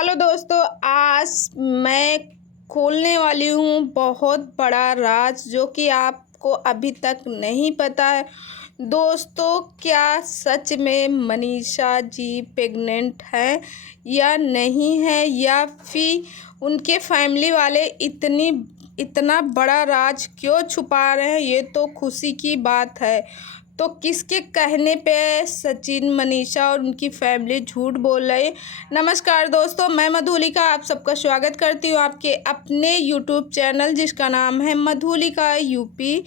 Hello दोस्तों, आज मैं खोलने वाली हूँ बहुत बड़ा राज जो कि आपको अभी तक नहीं पता है। दोस्तों, क्या सच में मनीषा जी प्रेग्नेंट हैं या नहीं है, या फिर उनके फैमिली वाले इतना बड़ा राज क्यों छुपा रहे हैं? ये तो खुशी की बात है। तो किसके कहने पे सचिन, मनीषा और उनकी फैमिली झूठ बोल रहे? नमस्कार दोस्तों, मैं मधुलिका आप सबका स्वागत करती हूँ आपके अपने यूट्यूब चैनल जिसका नाम है मधुलिका UPRBL।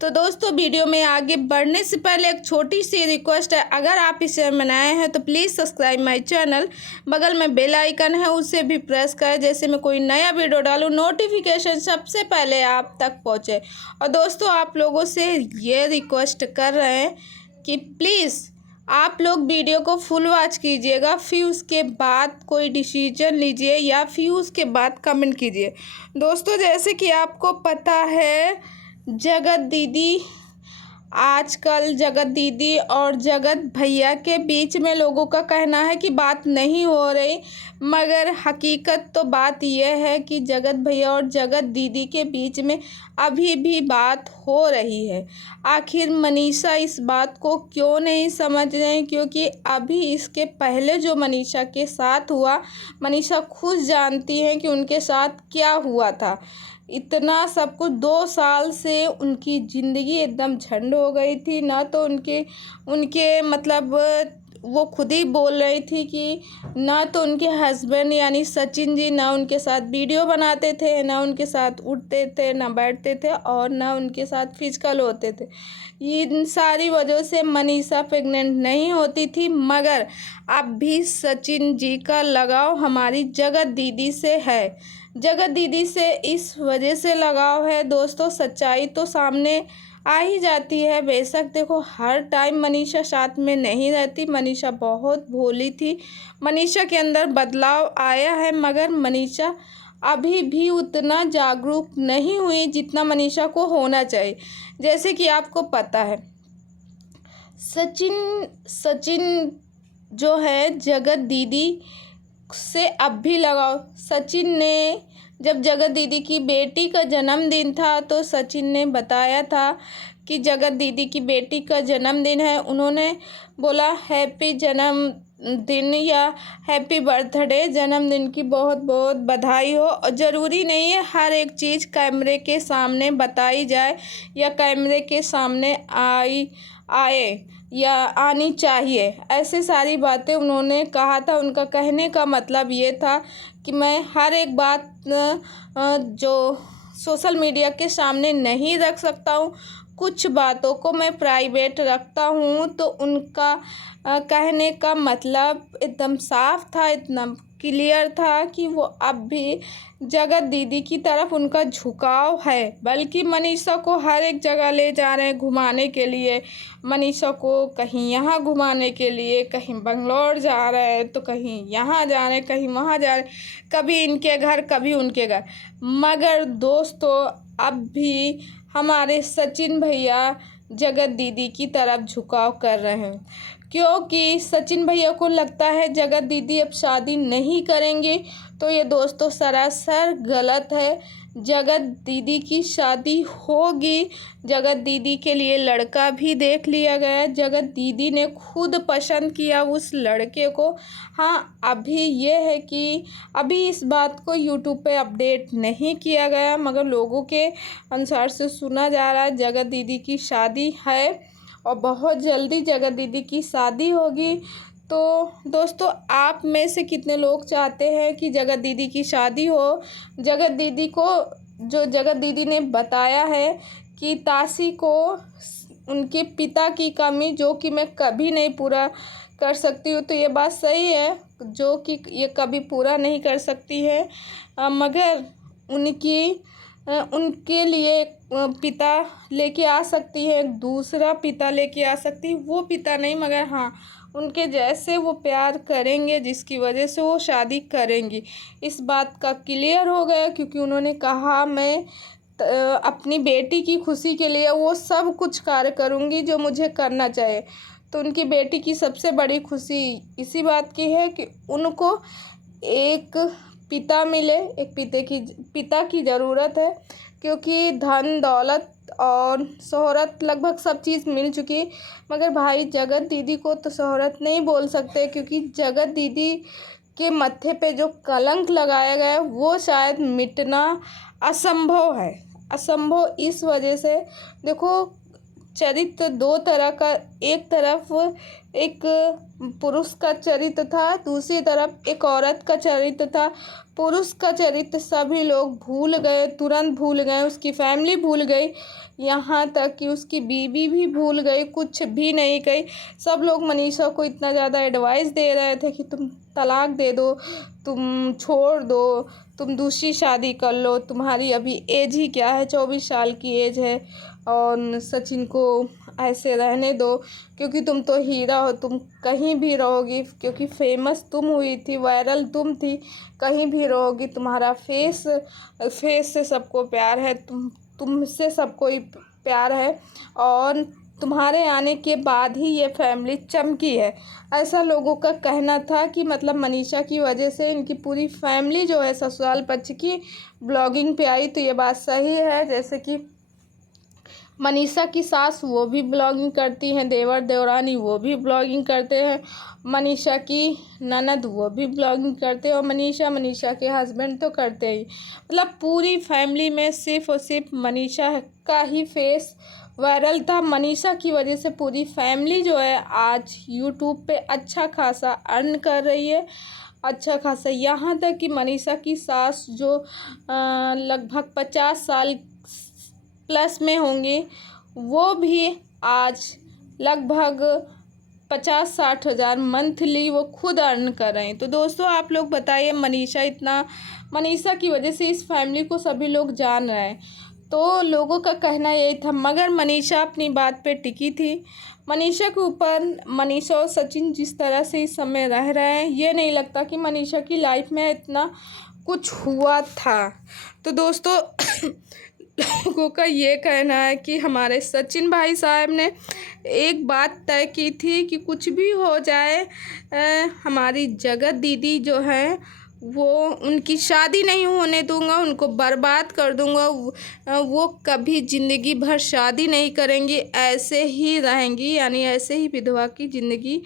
तो दोस्तों, वीडियो में आगे बढ़ने से पहले एक छोटी सी रिक्वेस्ट है, अगर आप इसे बनाए हैं तो प्लीज़ सब्सक्राइब माय चैनल। बगल में बेल आइकन है, उसे भी प्रेस करें, जैसे मैं कोई नया वीडियो डालूं नोटिफिकेशन सबसे पहले आप तक पहुंचे। और दोस्तों, आप लोगों से ये रिक्वेस्ट कर रहे हैं कि प्लीज़ आप लोग वीडियो को फुल वॉच कीजिएगा, फिर उसके बाद कोई डिसीजन लीजिए या फिर उसके बाद कमेंट कीजिए। दोस्तों, जैसे कि आपको पता है, जगत दीदी आजकल जगत दीदी और जगत भैया के बीच में लोगों का कहना है कि बात नहीं हो रही, मगर हकीकत तो बात यह है कि जगत भैया और जगत दीदी के बीच में अभी भी बात हो रही है। आखिर मनीषा इस बात को क्यों नहीं समझ रहे? क्योंकि अभी इसके पहले जो मनीषा के साथ हुआ, मनीषा खुद जानती हैं कि उनके साथ क्या हुआ था। इतना सब कुछ 2 साल से उनकी ज़िंदगी एकदम झंड हो गई थी। ना तो उनके उनके मतलब वो खुद ही बोल रही थी कि ना तो उनके हस्बैंड यानी सचिन जी ना उनके साथ वीडियो बनाते थे, ना उनके साथ उठते थे, ना बैठते थे, और ना उनके साथ फिजिकल होते थे। इन सारी वजह से मनीषा प्रेग्नेंट नहीं होती थी, मगर अब भी सचिन जी का लगाव हमारी जगत दीदी से है। जगत दीदी से इस वजह से लगाव है दोस्तों, सच्चाई तो सामने आ ही जाती है। बेशक देखो, हर टाइम मनीषा साथ में नहीं रहती। मनीषा बहुत भोली थी, मनीषा के अंदर बदलाव आया है, मगर मनीषा अभी भी उतना जागरूक नहीं हुई जितना मनीषा को होना चाहिए। जैसे कि आपको पता है, सचिन सचिन जो है जगत दीदी से अब भी लगाओ। सचिन ने जब जगत दीदी की बेटी का जन्मदिन था तो सचिन ने बताया था कि जगत दीदी की बेटी का जन्मदिन है। उन्होंने बोला हैप्पी जन्मदिन या हैप्पी बर्थडे, जन्मदिन की बहुत बहुत बधाई हो। और ज़रूरी नहीं है हर एक चीज़ कैमरे के सामने बताई जाए या कैमरे के सामने आए या आनी चाहिए। ऐसे सारी बातें उन्होंने कहा था। उनका कहने का मतलब ये था कि मैं हर एक बात जो सोशल मीडिया के सामने नहीं रख सकता हूँ, कुछ बातों को मैं प्राइवेट रखता हूँ। तो उनका कहने का मतलब एकदम साफ था, इतना क्लियर था कि वो अब भी जगत दीदी की तरफ उनका झुकाव है। बल्कि मनीषा को हर एक जगह ले जा रहे हैं घुमाने के लिए। मनीषा को कहीं यहाँ घुमाने के लिए, कहीं बंगलोर जा रहे हैं तो कहीं यहाँ जा रहे हैं, कहीं वहाँ जा रहे हैं, कभी इनके घर कभी उनके घर। मगर दोस्तों, अब भी हमारे सचिन भैया जगत दीदी की तरफ झुकाव कर रहे हैं, क्योंकि सचिन भैया को लगता है जगत दीदी अब शादी नहीं करेंगे। तो ये दोस्तों सरासर गलत है। जगत दीदी की शादी होगी। जगत दीदी के लिए लड़का भी देख लिया गया है। जगत दीदी ने खुद पसंद किया उस लड़के को। हाँ, अभी ये है कि अभी इस बात को यूट्यूब पे अपडेट नहीं किया गया, मगर लोगों के अनुसार से सुना जा रहा है जगत दीदी की शादी है और बहुत जल्दी जगत दीदी की शादी होगी। तो दोस्तों, आप में से कितने लोग चाहते हैं कि जगत दीदी की शादी हो? जगत दीदी को, जो जगत दीदी ने बताया है कि ताशी को उनके पिता की कमी जो कि मैं कभी नहीं पूरा कर सकती हूँ, तो ये बात सही है, जो कि ये कभी पूरा नहीं कर सकती है, मगर उनके लिए पिता लेके आ सकती है, दूसरा पिता लेके आ सकती है। वो पिता नहीं, मगर हाँ, उनके जैसे वो प्यार करेंगे जिसकी वजह से वो शादी करेंगी। इस बात का क्लियर हो गया, क्योंकि उन्होंने कहा मैं अपनी बेटी की खुशी के लिए वो सब कुछ कार्य करूँगी जो मुझे करना चाहिए। तो उनकी बेटी की सबसे बड़ी खुशी इसी बात की है कि उनको एक पिता मिले, एक पिता की ज़रूरत है, क्योंकि धन दौलत और शोहरत लगभग सब चीज़ मिल चुकी। मगर भाई जगत दीदी को तो शोहरत नहीं बोल सकते, क्योंकि जगत दीदी के मत्थे पे जो कलंक लगाया गया है वो शायद मिटना असंभव है। असंभव इस वजह से, देखो चरित्र दो तरह का, एक तरफ एक पुरुष का चरित्र था, दूसरी तरफ एक औरत का चरित्र था। पुरुष का चरित्र सभी लोग भूल गए, तुरंत भूल गए, उसकी फैमिली भूल गई, यहाँ तक कि उसकी बीवी भी भूल गई, कुछ भी नहीं कही। सब लोग मनीषा को इतना ज़्यादा एडवाइस दे रहे थे कि तुम तलाक दे दो, तुम छोड़ दो, तुम दूसरी शादी कर लो, तुम्हारी अभी एज ही क्या है, 24 साल की एज है, और सचिन को ऐसे रहने दो, क्योंकि तुम तो हीरा हो, तुम कहीं भी रहोगी, क्योंकि फेमस तुम हुई थी, वायरल तुम थी, कहीं भी रहोगी, तुम्हारा फेस से सबको प्यार है, तुमसे सबको ही प्यार है, और तुम्हारे आने के बाद ही ये फैमिली चमकी है। ऐसा लोगों का कहना था कि मतलब मनीषा की वजह से इनकी पूरी फैमिली जो है ससुराल पक्ष की ब्लॉगिंग पे आई। तो ये बात सही है, जैसे कि मनीषा की सास वो भी ब्लॉगिंग करती हैं, देवर देवरानी वो भी ब्लॉगिंग करते हैं, मनीषा की ननद वो भी ब्लॉगिंग करते हैं, और मनीषा के हस्बैंड तो करते ही। मतलब पूरी फैमिली में सिर्फ और सिर्फ मनीषा का ही फेस वायरल था। मनीषा की वजह से पूरी फैमिली जो है आज यूट्यूब पे अच्छा खासा अर्न कर रही है, अच्छा खासा, यहाँ तक कि मनीषा की सास जो लगभग 50 साल प्लस में होंगी, वो भी आज लगभग 50-60 हज़ार मंथली वो खुद अर्न कर रहे हैं। तो दोस्तों आप लोग बताइए, मनीषा की वजह से इस फैमिली को सभी लोग जान रहे हैं। तो लोगों का कहना यही था, मगर मनीषा अपनी बात पे टिकी थी। मनीषा के ऊपर मनीषा और सचिन जिस तरह से इस समय रह रहे हैं, ये नहीं लगता कि मनीषा की लाइफ में इतना कुछ हुआ था। तो दोस्तों लोगों का ये कहना है कि हमारे सचिन भाई साहब ने एक बात तय की थी कि कुछ भी हो जाए, हमारी जगत दीदी जो है वो उनकी शादी नहीं होने दूंगा, उनको बर्बाद कर दूंगा, वो कभी ज़िंदगी भर शादी नहीं करेंगी, ऐसे ही रहेंगी, यानी ऐसे ही विधवा की ज़िंदगी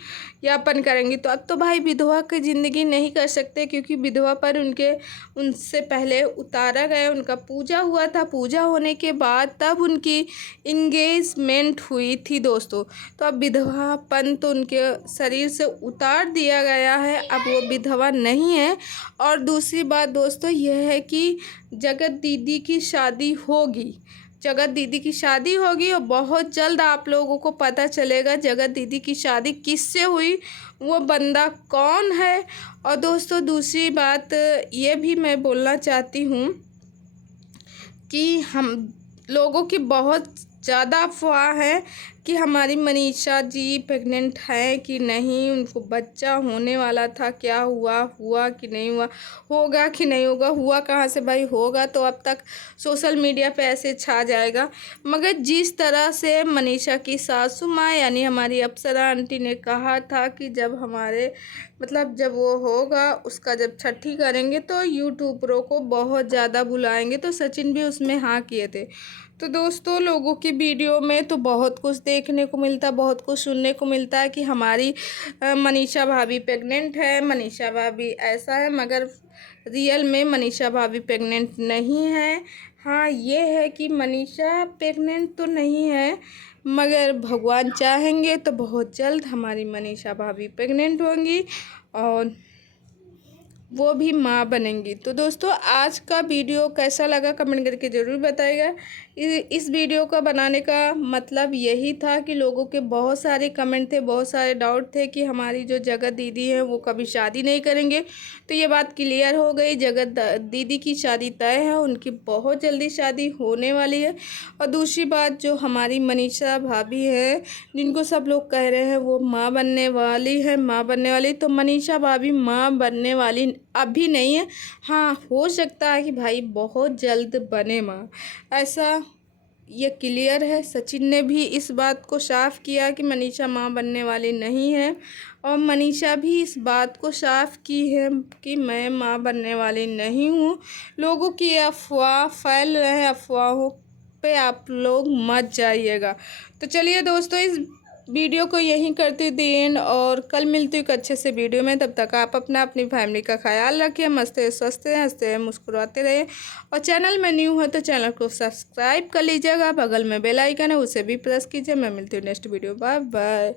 यापन करेंगी। तो अब तो भाई विधवा की ज़िंदगी नहीं कर सकते, क्योंकि विधवा पर उनसे पहले उतारा गया, उनका पूजा हुआ था, पूजा होने के बाद तब उनकी इंगेजमेंट हुई थी दोस्तों। तो अब विधवापन तो उनके शरीर से उतार दिया गया है, अब वो विधवा नहीं है। और दूसरी बात दोस्तों यह है कि जगत दीदी की शादी होगी, जगत दीदी की शादी होगी, और बहुत जल्द आप लोगों को पता चलेगा जगत दीदी की शादी किससे हुई, वो बंदा कौन है। और दोस्तों दूसरी बात ये भी मैं बोलना चाहती हूँ कि हम लोगों की बहुत ज़्यादा अफवाह है कि हमारी मनीषा जी प्रेग्नेंट है कि नहीं, उनको बच्चा होने वाला था, क्या हुआ कि नहीं हुआ, होगा कि नहीं होगा, हुआ कहाँ से भाई, होगा तो अब तक सोशल मीडिया पे ऐसे छा जाएगा। मगर जिस तरह से मनीषा की सासू माँ यानी हमारी अप्सरा आंटी ने कहा था कि जब जब वो होगा, उसका जब छठी करेंगे तो यूट्यूबरों को बहुत ज़्यादा बुलाएंगे, तो सचिन भी उसमें हाँ किए थे। तो दोस्तों लोगों की वीडियो में तो बहुत कुछ देखने को मिलता, बहुत कुछ सुनने को मिलता है कि हमारी मनीषा भाभी प्रेग्नेंट है, मनीषा भाभी ऐसा है, मगर रियल में मनीषा भाभी प्रेग्नेंट नहीं है। हाँ ये है कि मनीषा प्रेग्नेंट तो नहीं है, मगर भगवान चाहेंगे तो बहुत जल्द हमारी मनीषा भाभी प्रेग्नेंट होंगी और वो भी माँ बनेंगी। तो दोस्तों आज का वीडियो कैसा लगा कमेंट करके ज़रूर बताइएगा। इस वीडियो का बनाने का मतलब यही था कि लोगों के बहुत सारे कमेंट थे, बहुत सारे डाउट थे कि हमारी जो जगत दीदी है वो कभी शादी नहीं करेंगे। तो ये बात क्लियर हो गई, जगत दीदी की शादी तय है, उनकी बहुत जल्दी शादी होने वाली है। और दूसरी बात जो हमारी मनीषा भाभी है, जिनको सब लोग कह रहे हैं वो माँ बनने वाली है, माँ बनने वाली, तो मनीषा भाभी माँ बनने वाली अभी नहीं है। हाँ हो सकता है कि भाई बहुत जल्द बने माँ, ऐसा ये क्लियर है। सचिन ने भी इस बात को साफ किया कि मनीषा माँ बनने वाली नहीं है, और मनीषा भी इस बात को साफ की है कि मैं माँ बनने वाली नहीं हूँ। लोगों की अफवाह फैल रहे हैं, अफवाहों पे आप लोग मत जाइएगा। तो चलिए दोस्तों, इस वीडियो को यहीं करती दी एंड, और कल मिलती हूँ एक अच्छे से वीडियो में। तब तक आप अपनी फैमिली का ख्याल रखिए। मस्त है, स्वस्थ है, हंसते हैं, मुस्कुराते रहिए। और चैनल में न्यू हो तो चैनल को सब्सक्राइब कर लीजिएगा। बगल में बेल आइकन है, उसे भी प्रेस कीजिए। मैं मिलती हूँ नेक्स्ट वीडियो। Bye bye.